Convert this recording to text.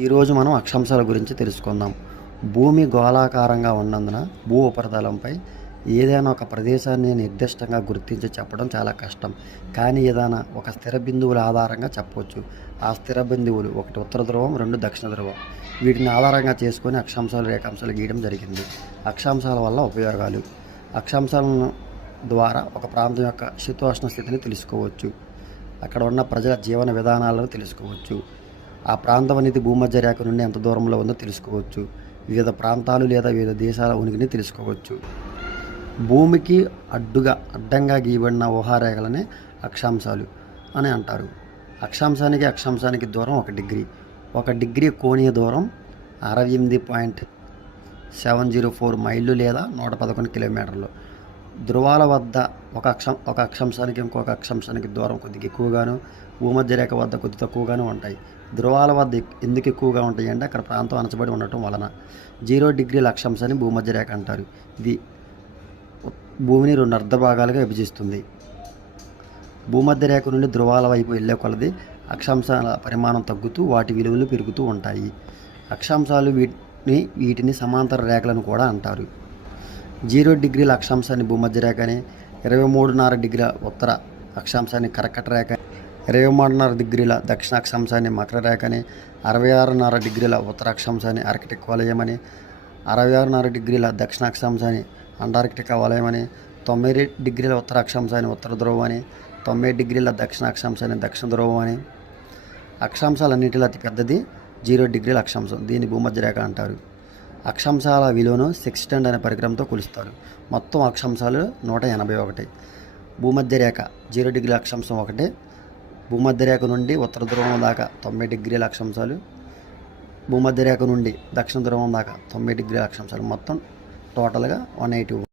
ఈరోజు మనం అక్షాంశాల గురించి తెలుసుకుందాం. భూమి గోళాకారంగా ఉన్నందున భూ ఉపరితలంపై ఏదైనా ఒక ప్రదేశాన్ని నిర్దిష్టంగా గుర్తించి చెప్పడం చాలా కష్టం. కానీ ఏదైనా ఒక స్థిర బిందువుల ఆధారంగా చెప్పవచ్చు ఆ స్థిర బిందువులు ఒకటి ఉత్తర ధ్రువం రెండు దక్షిణ ధ్రువం. వీటిని ఆధారంగా చేసుకొని అక్షాంశాలు రేఖాంశాలు గీయడం జరిగింది. అక్షాంశాల వల్ల ఉపయోగాలు. అక్షాంశాలను ద్వారా ఒక ప్రాంతం యొక్క శీతోష్ణ స్థితిని తెలుసుకోవచ్చు. అక్కడ ఉన్న ప్రజల జీవన విధానాలను తెలుసుకోవచ్చు. ఆ ప్రాంతం అనేది భూమధ్య రేఖ నుండి ఎంత దూరంలో ఉందో తెలుసుకోవచ్చు. వివిధ ప్రాంతాలు లేదా వివిధ దేశాల ఉనికిని తెలుసుకోవచ్చు. భూమికి అడ్డుగా అడ్డంగా గీయబడిన ఊహారేఖలనే అక్షాంశాలు అని అంటారు. అక్షాంశానికి అక్షాంశానికి దూరం ఒక డిగ్రీ. ఒక డిగ్రీ కోణీయ దూరం అరవై ఎనిమిది పాయింట్ సెవెన్ జీరో ఫోర్ మైళ్ళు లేదా నూట పదకొండు కిలోమీటర్లు. ధృవాల వద్ద ఒక అక్షం ఒక అక్షాంశానికి ఇంకొక అక్షాంశానికి దూరం కొద్దిగా ఎక్కువగాను భూమధ్యరేఖ వద్ద కొద్ది తక్కువగాను ఉంటాయి. ధృవాల వద్ద ఎందుకు ఎక్కువగా ఉంటాయి అంటే అక్కడ ప్రాంతం అనచబడి ఉండటం వలన జీరో డిగ్రీల అక్షాంశాన్ని భూమధ్య రేఖ అంటారు. ఇది భూమిని రెండు అర్ధ భాగాలుగా విభజిస్తుంది. భూమధ్య రేఖ నుండి ధృవాల వైపు వెళ్ళే కొలది అక్షాంశాల పరిమాణం తగ్గుతూ వాటి విలువలు పెరుగుతూ ఉంటాయి. అక్షాంశాలు వీటిని వీటిని సమాంతర రేఖలను కూడా అంటారు. జీరో డిగ్రీల అక్షాంశాన్ని భూమధ్య రేఖ అని ఇరవై మూడున్నర డిగ్రీల ఉత్తర అక్షాంశాన్ని కర్కట రేఖ ఇరవై మూడున్నర డిగ్రీల దక్షిణ అక్షాంశాన్ని మకర రేఖ అని అరవై ఆరున్నర డిగ్రీల ఉత్తర అక్షాంశాన్ని ఆర్కిటిక్ వలయం అని అరవై ఆరున్నర డిగ్రీల దక్షిణ అక్షాంశాన్ని అంటార్కిటికా వలయం అని తొమ్మిది డిగ్రీల ఉత్తర అక్షాంశాన్ని ఉత్తర ధ్రువం అని తొమ్మిది డిగ్రీల దక్షిణ అక్షాంశాన్ని దక్షిణ ధ్రువం అని అక్షాంశాలన్నింటిలో అతి పెద్దది జీరో డిగ్రీల అక్షాంశం. దీన్ని భూమధ్య రేఖ అంటారు. అక్షాంశాల విలువను సెక్స్టెండ్ అనే పరికరంతో కొలుస్తారు. మొత్తం అక్షాంశాలు నూట ఎనభై ఒకటి. భూమధ్య రేఖ జీరో డిగ్రీల అక్షాంశం ఒకటి. భూమధ్య రేఖ నుండి ఉత్తర ధ్రువం దాకా తొంభై డిగ్రీల అక్షాంశాలు. భూమధ్య రేఖ నుండి దక్షిణ ధ్రువం దాకా తొంభై డిగ్రీల అక్షాంశాలు. మొత్తం టోటల్గా వన్ ఎయిటీ